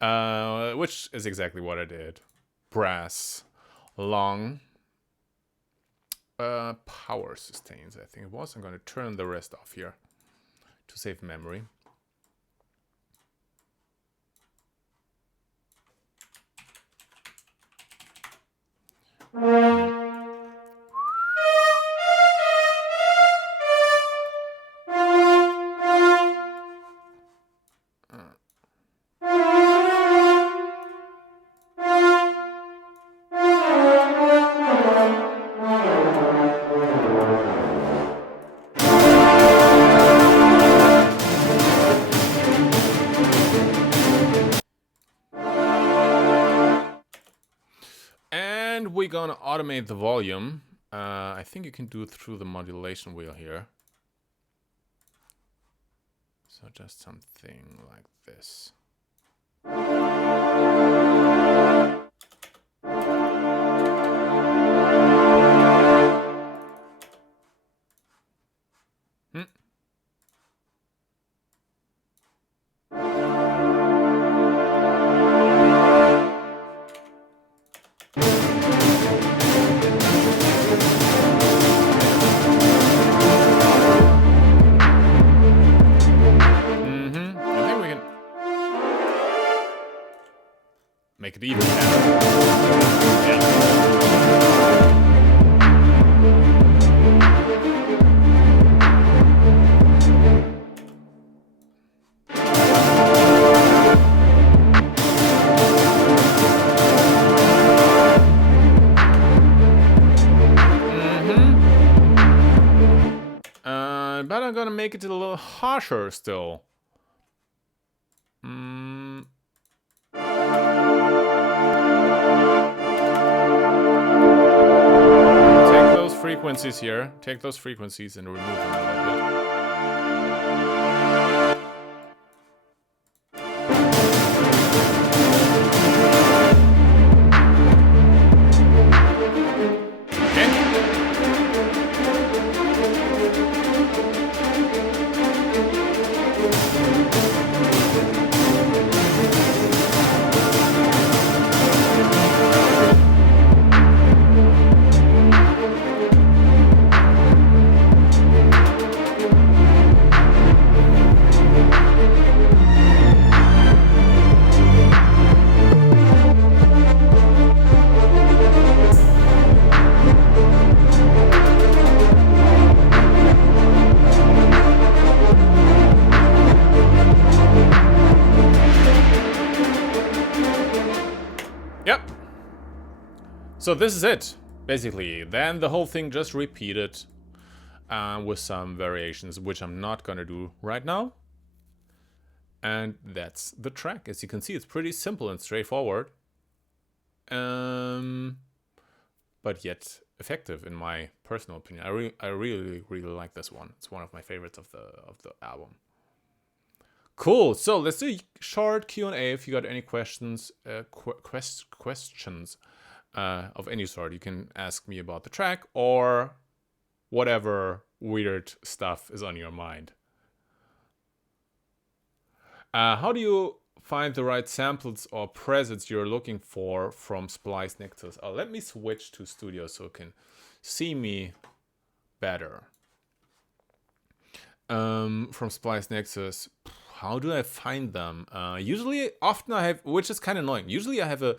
Which is exactly what I did. Brass. Long. Power sustains, I think it was. I'm going to turn the rest off here to save memory. We're gonna automate the volume. I think you can do it through the modulation wheel here. So just something like this. Make it even. Yeah. But I'm gonna make it a little harsher still. frequencies here. Take those frequencies and remove them a little bit. Yep. So this is it, basically. Then the whole thing just repeated with some variations, which I'm not gonna do right now. And that's the track. As you can see, it's pretty simple and straightforward, but yet effective in my personal opinion. I really like this one. It's one of my favorites of the album. Cool. So let's do a short Q&A. If you got any questions, questions of any sort, you can ask me about the track or whatever weird stuff is on your mind. How do you find the right samples or presets you're looking for from Splice Nexus? Let me switch to Studio so you can see me better. From Splice Nexus, how do I find them? Often I have, which is kind of annoying. Usually I have a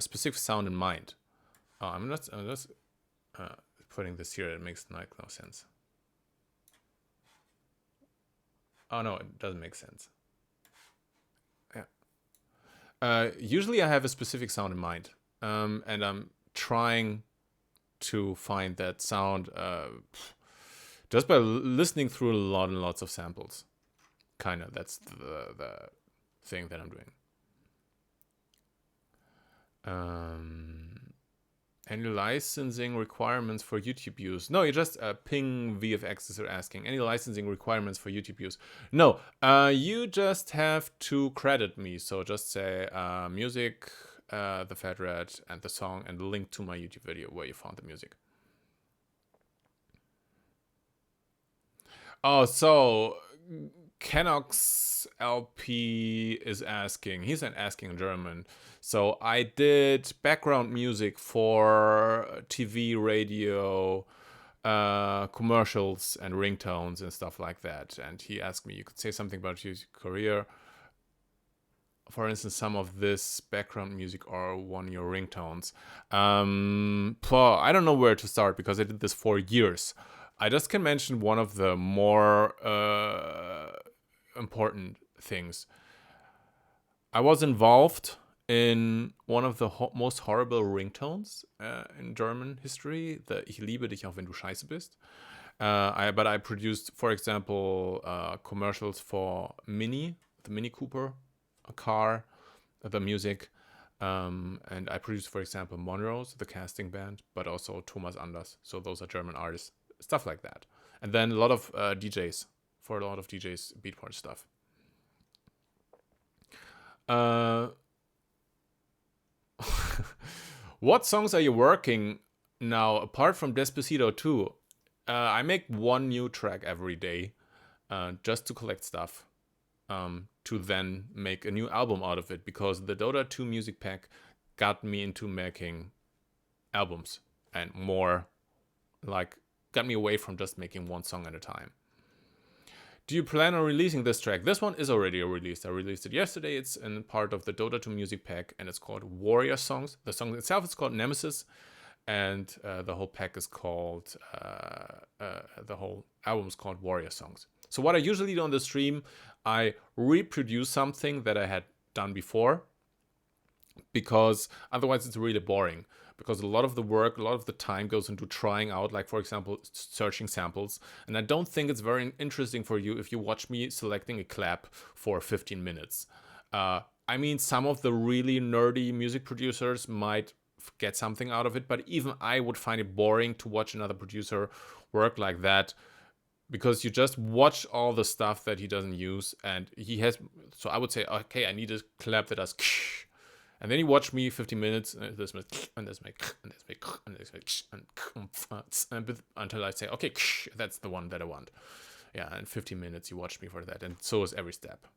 specific sound in mind. I'm just putting this here. It makes no sense. Oh no, it doesn't make sense. Yeah. Usually I have a specific sound in mind, and I'm trying to find that sound just by listening through a lot and lots of samples. Kind of, that's the thing that I'm doing. Any licensing requirements for YouTube use? No, you just ping VFX are asking. Any licensing requirements for YouTube use? No, you just have to credit me. So just say music, TheFatRat, and the song, and the link to my YouTube video where you found the music. Oh, so Kenox LP is asking. He's asking in German. So I did background music for TV, radio, commercials, and ringtones and stuff like that. And he asked me, you could say something about your career. For instance, some of this background music are one of your ringtones. I don't know where to start because I did this for years. I just can mention one of the more important things. I was involved in one of the most horrible ringtones in German history, the Ich liebe dich auch wenn du scheiße bist. But I produced, for example, commercials for Mini, the Mini Cooper, a car, the music. And I produced, for example, Monrose, the casting band, but also Thomas Anders. So those are German artists. Stuff like that. And then a lot of DJs, for a lot of DJs, beatport stuff. What songs are you working now, apart from Despacito 2? I make one new track every day, just to collect stuff, to then make a new album out of it, because the Dota 2 music pack got me into making albums and more, like, got me away from just making one song at a time. Do you plan on releasing this track? This one is already released. I released it yesterday. It's in part of the Dota 2 music pack, and it's called Warrior Songs. The song itself is called Nemesis, and the whole pack is called, the whole album is called Warrior Songs. So what I usually do on the stream, I reproduce something that I had done before, because otherwise it's really boring. Because a lot of the work, a lot of the time goes into trying out, like, for example, searching samples. And I don't think it's very interesting for you if you watch me selecting a clap for 15 minutes. I mean, some of the really nerdy music producers might get something out of it, but even I would find it boring to watch another producer work like that, because you just watch all the stuff that he doesn't use, and he has. So I would say, okay, I need a clap that does, and then you watch me 50 minutes, and this and this and this and this and until I say, okay, that's the one that I want. Yeah, and 15 minutes you watch me for that, and so is every step.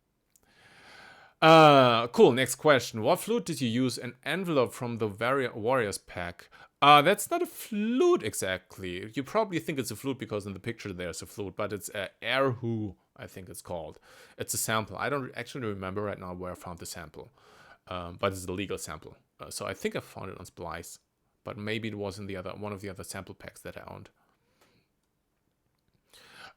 Cool. Next question. What flute did you use? An envelope from the Warriors pack. That's not a flute exactly. You probably think it's a flute because in the picture there's a flute, but it's a erhu, I think it's called. It's a sample. I don't actually remember right now where I found the sample, but it's a legal sample. So I think I found it on Splice, but maybe it was in one of the other sample packs that I owned.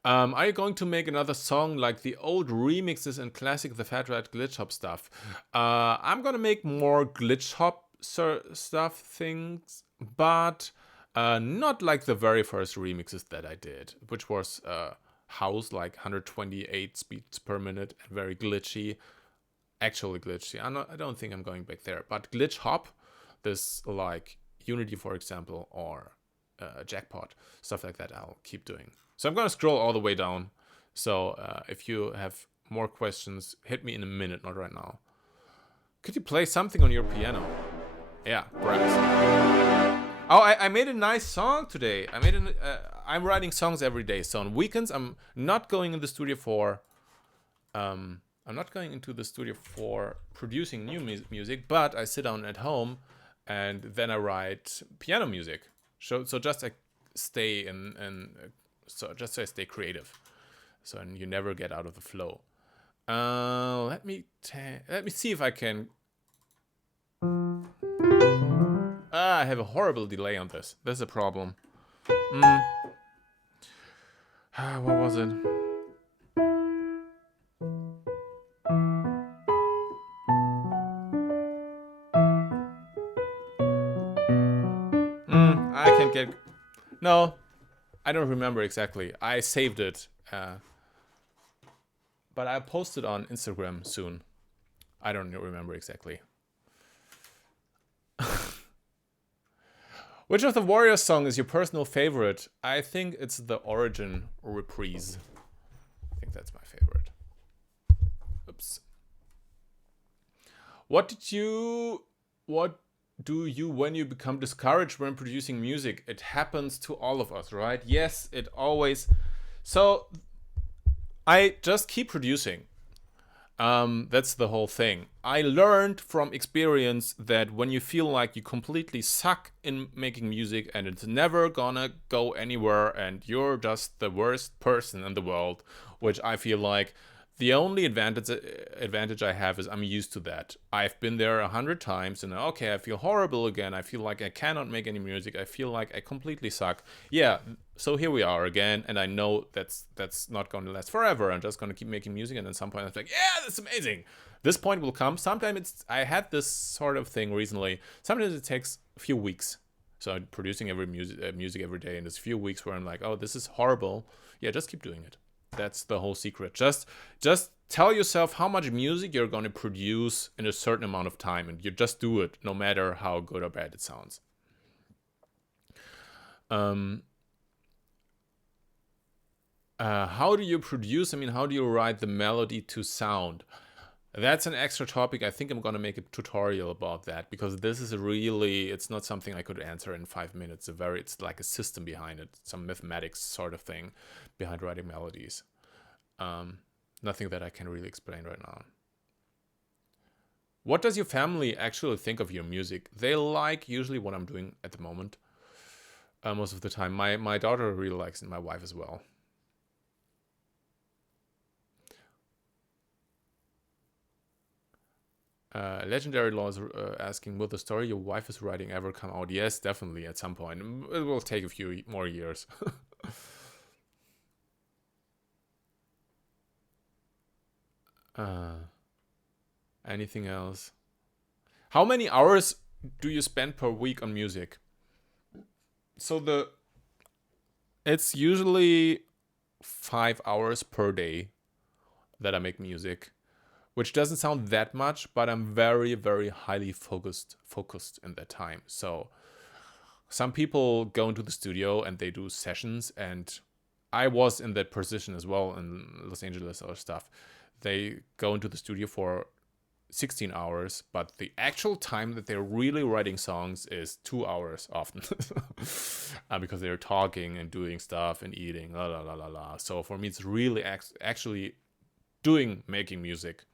Are you going to make another song like the old remixes and classic TheFatRat glitch hop stuff? I'm gonna make more glitch hop stuff things, but not like the very first remixes that I did, which was house like 128 speeds per minute and very glitchy. Actually glitchy. I don't think I'm going back there, but glitch hop, this like Unity, for example, or Jackpot, stuff like that, I'll keep doing. So I'm going to scroll all the way down. So if you have more questions, hit me in a minute, not right now. Could you play something on your piano? Yeah, perhaps. Oh, I made a nice song today. I'm writing songs every day. So on weekends, I'm not going in the studio for... I'm not going into the studio for producing new music, but I sit down at home and then I write piano music. So just I stay so just so I stay creative, so you never get out of the flow. Let me see if I can. I have a horrible delay on this. That's a problem. What was it? I can't get. No, I don't remember exactly. I saved it, but I'll post it on Instagram soon. I don't remember exactly. Which of the Warriors song is your personal favorite? I think it's the Origin reprise. I think that's my favorite. Oops. What do you when you become discouraged when producing music? It happens to all of us, right? Yes, it always. So I just keep producing. That's the whole thing. I learned from experience that when you feel like you completely suck in making music and it's never gonna go anywhere and you're just the worst person in the world, which I feel like the only advantage I have is I'm used to that. I've been there 100 times and okay, I feel horrible again. I feel like I cannot make any music. I feel like I completely suck. Yeah, so here we are again, and I know that's not going to last forever. I'm just going to keep making music, and at some point I'm like, yeah, that's amazing. This point will come. Sometimes I had this sort of thing recently. Sometimes it takes a few weeks. So I'm producing music every day, and there's a few weeks where I'm like, oh, this is horrible. Yeah, just keep doing it. That's the whole secret. Just tell yourself how much music you're going to produce in a certain amount of time, and you just do it, no matter how good or bad it sounds. How do you produce? I mean, how do you write the melody to sound? That's an extra topic. I think I'm going to make a tutorial about that, because this is really, it's not something I could answer in 5 minutes. It's like a system behind it, some mathematics sort of thing behind writing melodies. Nothing that I can really explain right now. What does your family actually think of your music? They like usually what I'm doing at the moment. Most of the time. My daughter really likes it, my wife as well. Legendary Law is asking, will the story your wife is writing ever come out? Yes, definitely, at some point. It will take a few more years. Anything else? How many hours do you spend per week on music? So it's usually 5 hours per day that I make music. which doesn't sound that much, but I'm very, very highly focused in that time. So some people go into the studio and they do sessions, and I was in that position as well in Los Angeles or stuff. They go into the studio for 16 hours, but the actual time that they're really writing songs is 2 hours often. Because they're talking and doing stuff and eating, la la la la la. So for me, it's really actually making music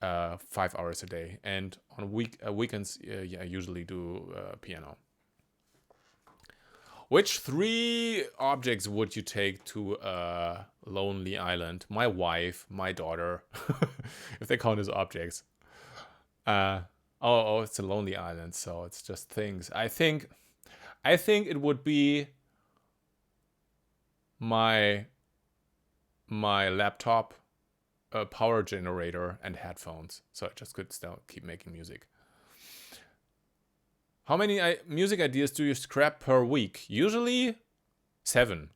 5 hours a day. And on weekends, I usually do piano. Which 3 objects would you take to a lonely island? My wife, my daughter, if they count as objects. It's a lonely island, so it's just things. I think it would be my laptop, a power generator, and headphones, so I just could still keep making music. How many music ideas do you scrap per week? Usually 7.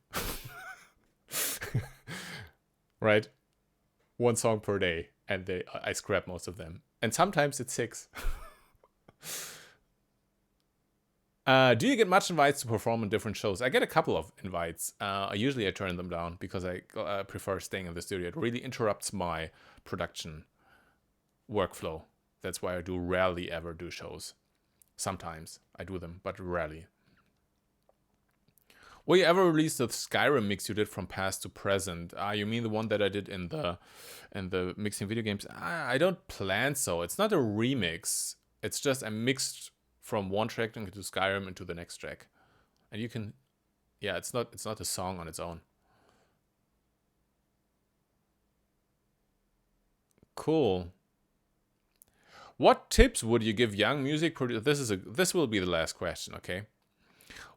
Right? 1 song per day, and I scrap most of them. And sometimes it's 6. Do you get much invites to perform on different shows? I get a couple of invites. Usually I turn them down because I prefer staying in the studio. It really interrupts my production workflow. That's why I rarely ever do shows. Sometimes I do them, but rarely. Will you ever release the Skyrim mix you did from past to present? You mean the one that I did in the mixing video games? I don't plan so. It's not a remix. It's just I mixed from one track into Skyrim into the next track, and you can, yeah, it's not a song on its own. Cool. What tips would you give young music producers? This will be the last question, okay?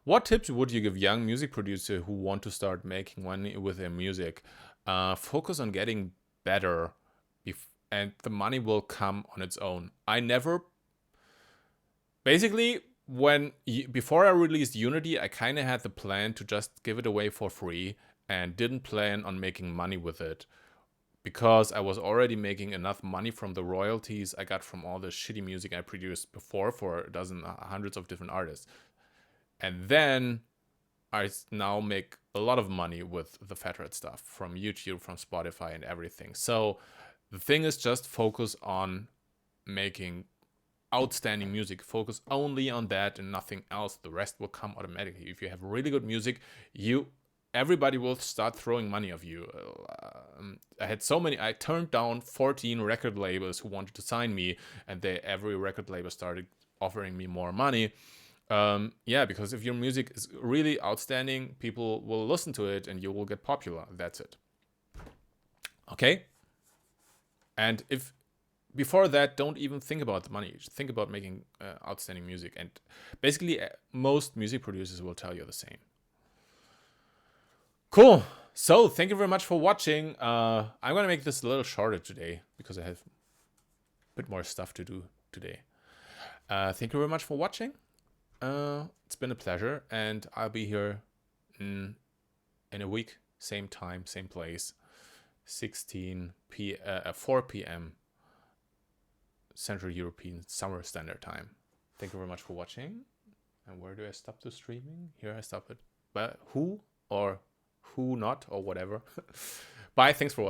What tips would you give young music producers who want to start making money with their music? Focus on getting better, and the money will come on its own. Basically, before I released Unity, I kind of had the plan to just give it away for free and didn't plan on making money with it, because I was already making enough money from the royalties I got from all the shitty music I produced before for hundreds of different artists. And then I now make a lot of money with the TheFatRat stuff from YouTube, from Spotify, and everything. So the thing is, just focus on making outstanding music. Focus only on that and nothing else. The rest will come automatically. If you have really good music, everybody will start throwing money of you. I turned down 14 record labels who wanted to sign me, and every record label started offering me more money. Because if your music is really outstanding, people will listen to it and you will get popular. That's it. Okay? And if before that, don't even think about the money. Just think about making outstanding music. And basically, most music producers will tell you the same. Cool. So, thank you very much for watching. I'm going to make this a little shorter today because I have a bit more stuff to do today. Thank you very much for watching. It's been a pleasure, and I'll be here in a week, same time, same place, 4 p.m. Central European Summer Standard Time. Thank you very much for watching. And where do I stop the streaming? Here I stop it. But who not, or whatever. Bye, thanks for watching.